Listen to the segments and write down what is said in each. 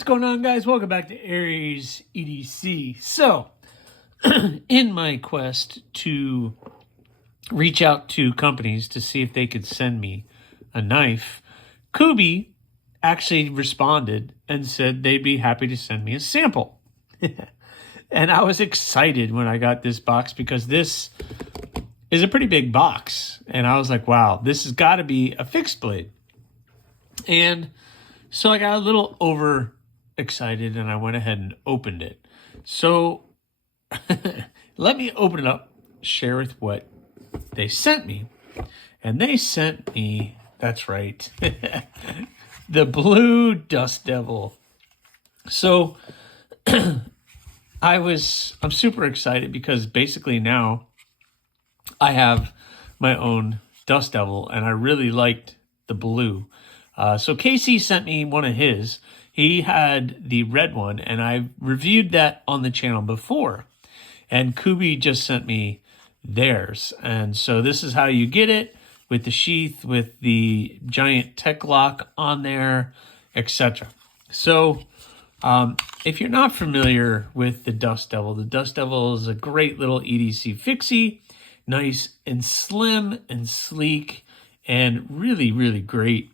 what's going on, guys? Welcome back to AriesEDC. So, in my quest to reach out to companies to see if they could send me a knife, Kubey actually responded and said they'd be happy to send me a sample. And I was excited when I got this box because this is a pretty big box. And I was like, wow, this has got to be a fixed blade. And so I got a little over excited and I went ahead and opened it. So let me open it up, share with what they sent me. And they sent me, that's right, the Blue Dust Devil. So I'm super excited because basically now I have my own Dust Devil and I really liked the blue. So Casey sent me one of his. He had the red one, and I reviewed that on the channel before. And Kubey just sent me theirs. And so this is how you get it, with the sheath, with the giant tech lock on there, etc. So if you're not familiar with the Dust Devil is a great little EDC fixie, nice and slim and sleek, and really, really great.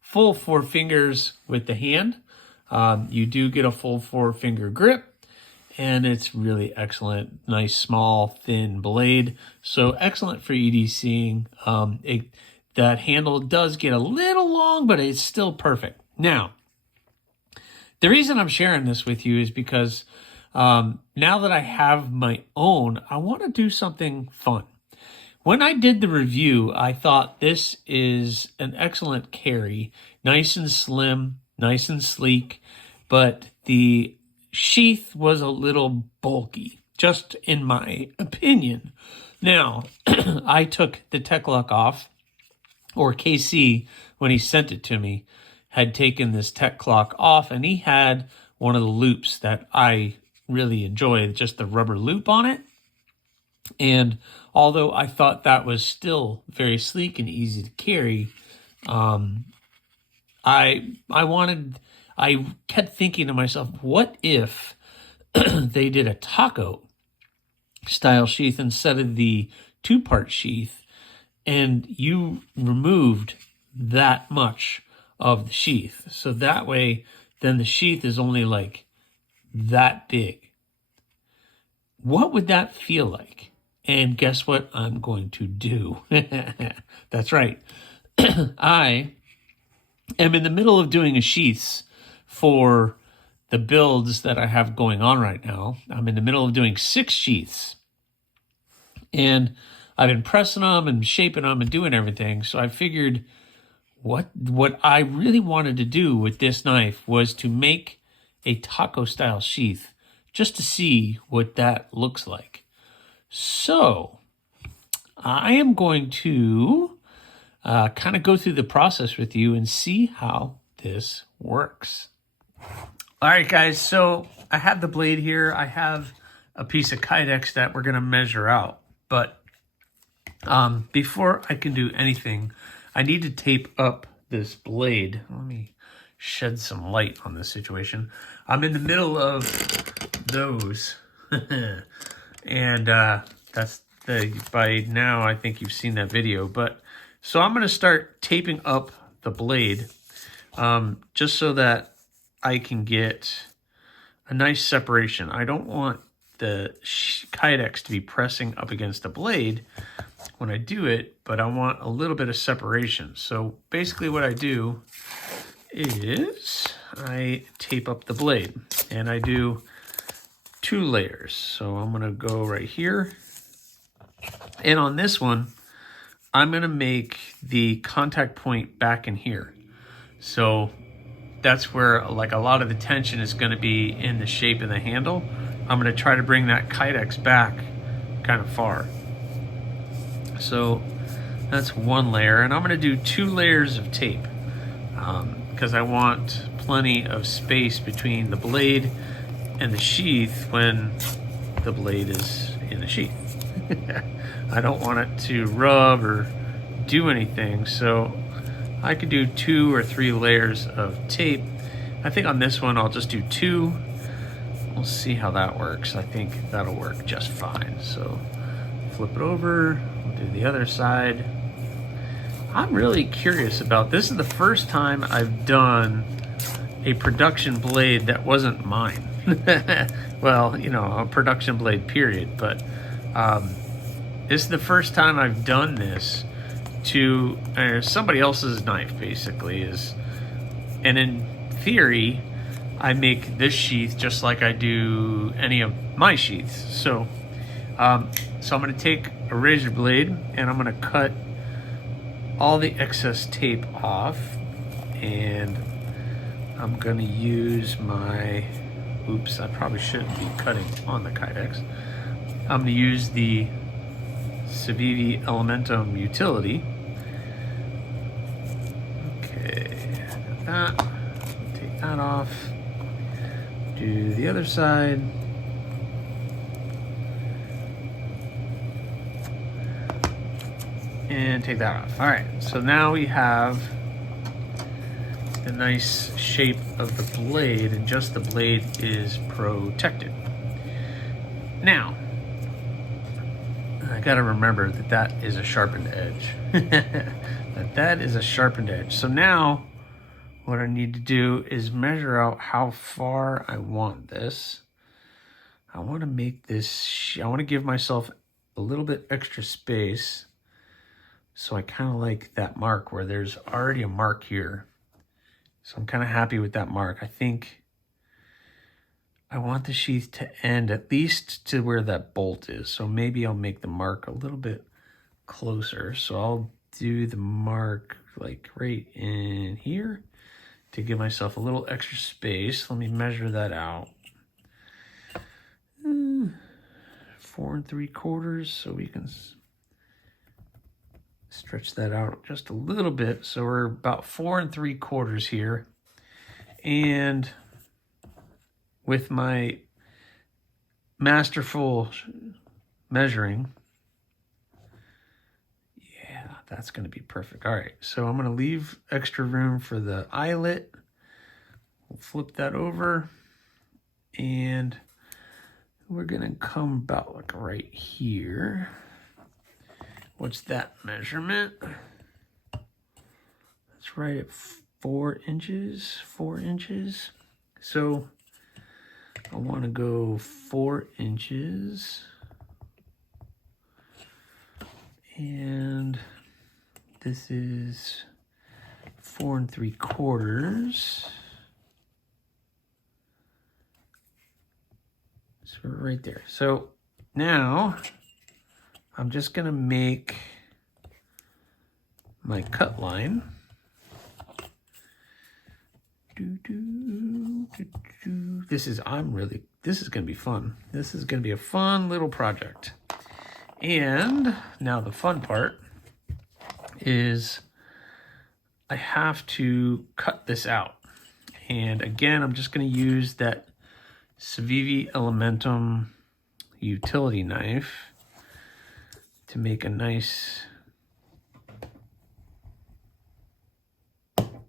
Full 4 fingers with the hand. You do get a full 4-finger grip, and it's really excellent. Nice, small, thin blade. So excellent for EDCing. That handle does get a little long, but it's still perfect. Now, the reason I'm sharing this with you is because now that I have my own, I want to do something fun. When I did the review, I thought this is an excellent carry, nice and slim, nice and sleek, but the sheath was a little bulky, just in my opinion. Now, I took the tech lock off, or KC, when he sent it to me, had taken this tech lock off, and he had one of the loops that I really enjoy, just the rubber loop on it. And although I thought that was still very sleek and easy to carry, I kept thinking to myself, what if they did a taco style sheath instead of the 2-part sheath, and you removed that much of the sheath, so that way then the sheath is only like that big. What would that feel like? And guess what I'm going to do? That's right. I am in the middle of doing a sheaths for the builds that I have going on right now. I'm in the middle of doing 6 sheaths. And I've been pressing them and shaping them and doing everything. So I figured what I really wanted to do with this knife was to make a taco style sheath just to see what that looks like. So I am going to kind of go through the process with you and see how this works. All right, guys, so I have the blade here. I have a piece of Kydex that we're going to measure out. But before I can do anything, I need to tape up this blade. Let me shed some light on this situation. I'm in the middle of those. And that's by now I think you've seen that video. But so I'm going to start taping up the blade just so that I can get a nice separation. I don't want the Kydex to be pressing up against the blade when I do it, but I want a little bit of separation. So basically what I do is I tape up the blade, and I do 2 layers. So I'm going to go right here. And on this one, I'm going to make the contact point back in here. So that's where like a lot of the tension is going to be in the shape of the handle. I'm going to try to bring that Kydex back kind of far. So that's 1 layer. And I'm going to do 2 layers of tape because I want plenty of space between the blade and the sheath when the blade is in the sheath. I don't want it to rub or do anything, so I could do 2 or 3 layers of tape I think on this one I'll just do 2. We'll see how that works. I think that'll work just fine. So flip it over, we'll do the other side. I'm really curious about this. Is the first time I've done a production blade that wasn't mine. Well, you know, a production blade period, but this is the first time I've done this to somebody else's knife, basically. And in theory, I make this sheath just like I do any of my sheaths. So I'm going to take a razor blade and I'm going to cut all the excess tape off, and I'm going to use my, oops, I probably shouldn't be cutting on the Kydex. I'm going to use the Kubey Elementum utility. Okay, that, take that off. Do the other side. And take that off. All right, so now we have the nice shape of the blade, and just the blade is protected. Now, I gotta remember that that is a sharpened edge. that is a sharpened edge. So now, what I need to do is measure out how far I want this. I want to make this, I want to give myself a little bit extra space. So I kind of like that mark where there's already a mark here. So I'm kind of happy with that mark. I think I want the sheath to end at least to where that bolt is. So maybe I'll make the mark a little bit closer. So I'll do the mark like right in here to give myself a little extra space. Let me measure that out. 4 3/4, so we can stretch that out just a little bit. So we're about 4 3/4 here. And with my masterful measuring, yeah, that's going to be perfect. All right, so I'm going to leave extra room for the eyelet. We'll flip that over, and we're going to come about like right here. What's that measurement? That's right at 4 inches, 4 inches. So I want to go 4 inches. And this is 4 3/4. So we're right there. So now I'm just going to make my cut line. This is going to be fun. This is going to be a fun little project. And now the fun part is I have to cut this out. And again, I'm just going to use that Kubey Elementum utility knife to make a nice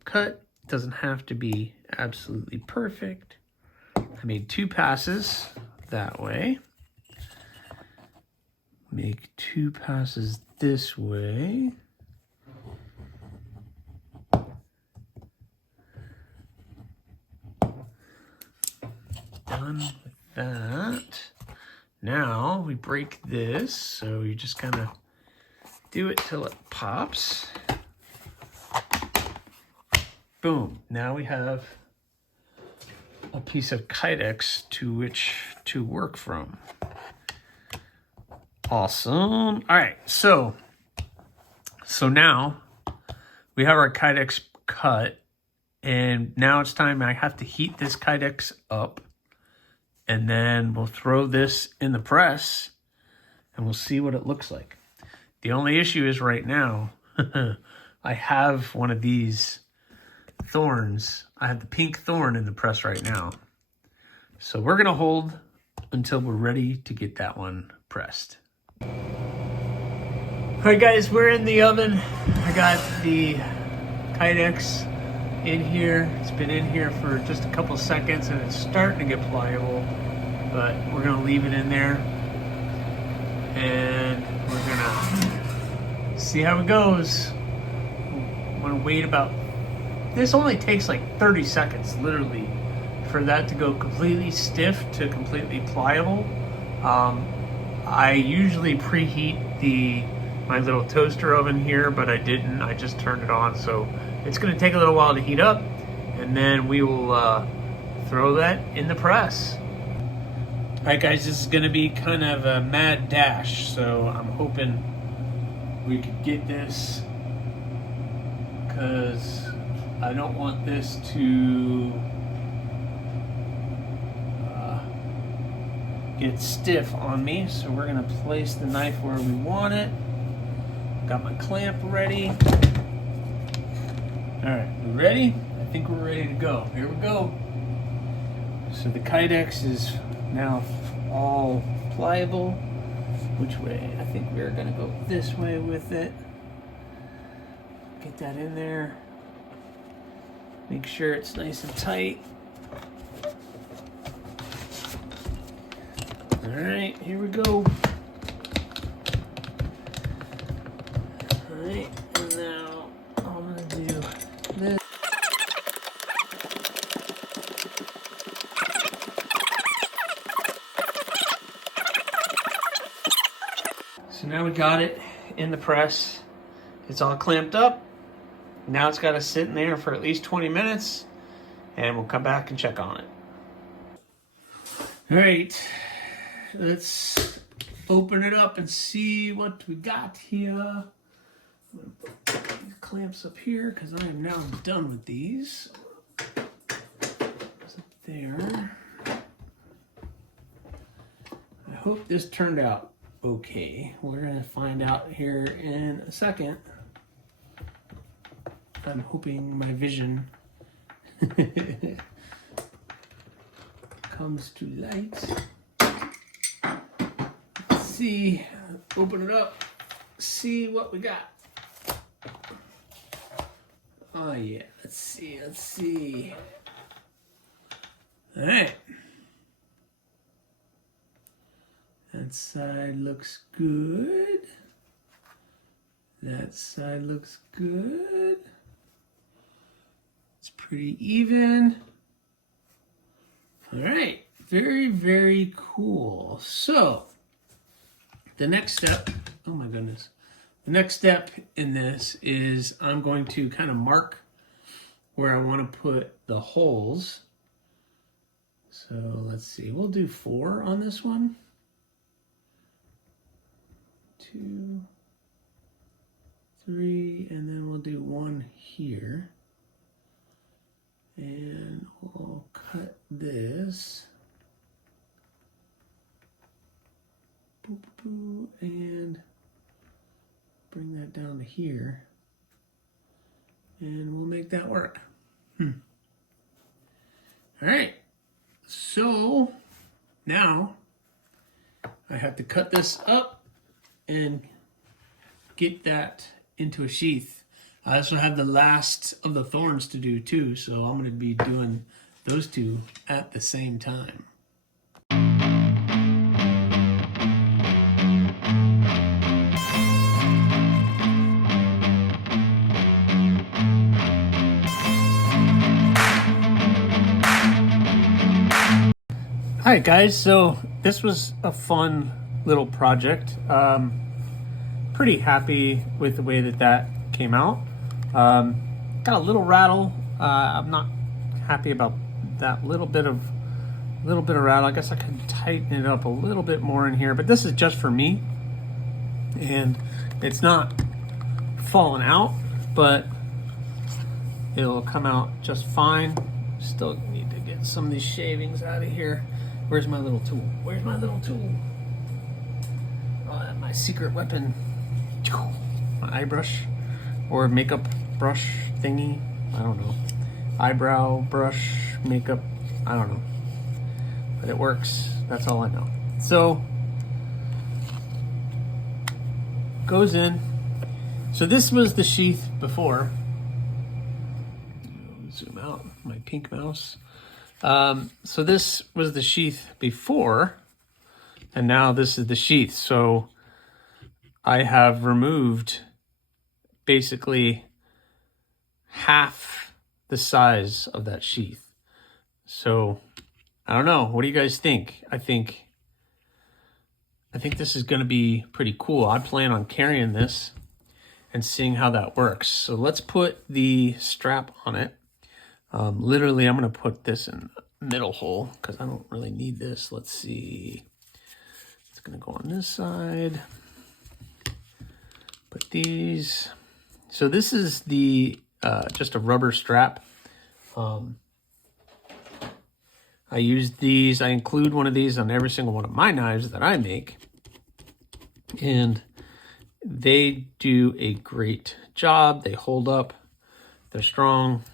cut. Doesn't have to be absolutely perfect. I made 2 passes that way. Make 2 passes this way. Done with that. Now we break this, so you just kind of do it till it pops. Boom. Now we have a piece of Kydex to which to work from. Awesome. All right, so now we have our Kydex cut, and now it's time. I have to heat this Kydex up, and then we'll throw this in the press, and we'll see what it looks like. The only issue is right now, I have one of these thorns. I have the pink thorn in the press right now. So we're going to hold until we're ready to get that one pressed. All right, guys, we're in the oven. I got the Kydex in here. It's been in here for just a couple seconds and it's starting to get pliable, but we're gonna leave it in there and we're gonna see how it goes. I'm gonna wait about, this only takes like 30 seconds literally for that to go completely stiff to completely pliable. I usually preheat my little toaster oven here, but I didn't. I just turned it on, so it's going to take a little while to heat up, and then we will throw that in the press. All right, guys, this is going to be kind of a mad dash, so I'm hoping we could get this, because I don't want this to get stiff on me. So we're gonna place the knife where we want it. Got my clamp ready. All right, we ready? I think we're ready to go. Here we go. So the Kydex is now all pliable. Which way? I think we're gonna go this way with it. Get that in there. Make sure it's nice and tight. All right, here we go. All right, and now I'm gonna do this. So now we got it in the press. It's all clamped up. Now it's got to sit in there for at least 20 minutes, and we'll come back and check on it. All right. Let's open it up and see what we got here. I'm gonna put these clamps up here because I am now done with these. It's up there. I hope this turned out okay. We're gonna find out here in a second. I'm hoping my vision comes to light. See, open it up, see what we got. Oh yeah, let's see. All right. That side looks good. That side looks good. It's pretty even. All right, very, very cool. So, the next step, oh my goodness. The next step in this is I'm going to kind of mark where I want to put the holes. So let's see, we'll do 4 on this one. 2, 3, and then we'll do 1 here. And we'll cut this. And bring that down to here, and we'll make that work. All right, so now I have to cut this up and get that into a sheath. I also have the last of the thorns to do too, so I'm going to be doing those two at the same time. All right, guys, so this was a fun little project. Pretty happy with the way that came out. Got a little rattle. I'm not happy about that little bit of rattle. I guess I could tighten it up a little bit more in here, but this is just for me, and it's not falling out, but it'll come out just fine. Still need to get some of these shavings out of here. Where's my little tool? Where's my little tool? Oh, my secret weapon. My eye brush or makeup brush thingy. I don't know. Eyebrow brush, makeup. I don't know. But it works. That's all I know. So, goes in. So this was the sheath before. This my pink mouse. So this was the sheath before, and now this is the sheath. So I have removed basically half the size of that sheath. So I don't know. What do you guys think? I think this is going to be pretty cool. I plan on carrying this and seeing how that works. So let's put the strap on it. Literally, I'm going to put this in the middle hole because I don't really need this. Let's see. It's going to go on this side. Put these. So this is the just a rubber strap. I use these. I include one of these on every single one of my knives that I make. And they do a great job. They hold up. They're strong.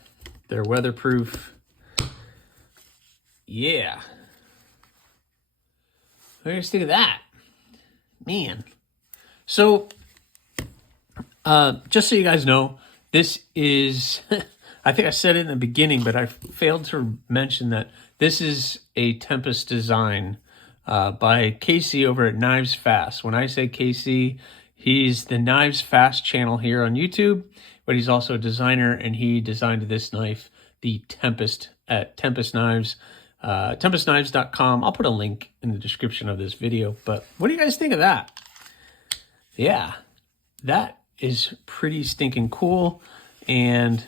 They're weatherproof. Yeah. What do you guys think of that? Man. So, just so you guys know, this is, I think I said it in the beginning, but I failed to mention that this is a Tempest design by Casey over at Knives Fast. When I say Casey, he's the Knives Fast channel here on YouTube, but he's also a designer, and he designed this knife, the Tempest, at Tempest Knives, TempestKnives.com. I'll put a link in the description of this video, but what do you guys think of that? Yeah, that is pretty stinking cool, and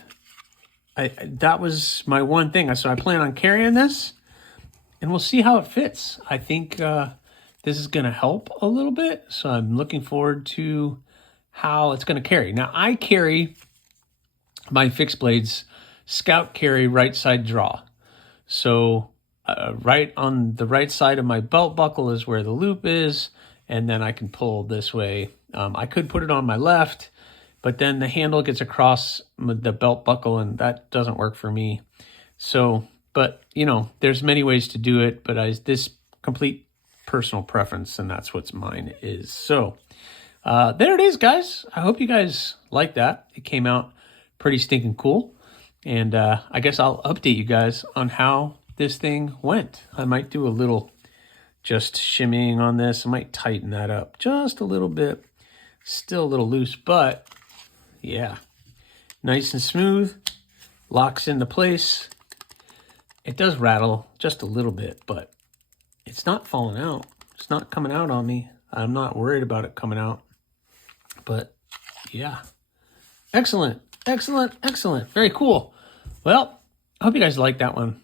that was my one thing. So I plan on carrying this, and we'll see how it fits. I think this is going to help a little bit, so I'm looking forward to how it's going to carry. Now, I carry my fixed blades Scout carry right side draw. So right on the right side of my belt buckle is where the loop is, and then I can pull this way. I could put it on my left, but then the handle gets across the belt buckle, and that doesn't work for me. So, but you know, there's many ways to do it, but this complete personal preference, and that's what mine is. So there it is, guys. I hope you guys like that. It came out pretty stinking cool, and I guess I'll update you guys on how this thing went. I might do a little just shimmying on this. I might tighten that up just a little bit. Still a little loose, but yeah, nice and smooth, locks into place. It does rattle just a little bit, but it's not falling out. It's not coming out on me. I'm not worried about it coming out, but yeah, excellent, excellent, excellent. Very cool. Well, I hope you guys like that one.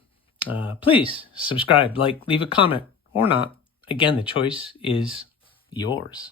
Please subscribe, like, leave a comment, or not. Again, the choice is yours.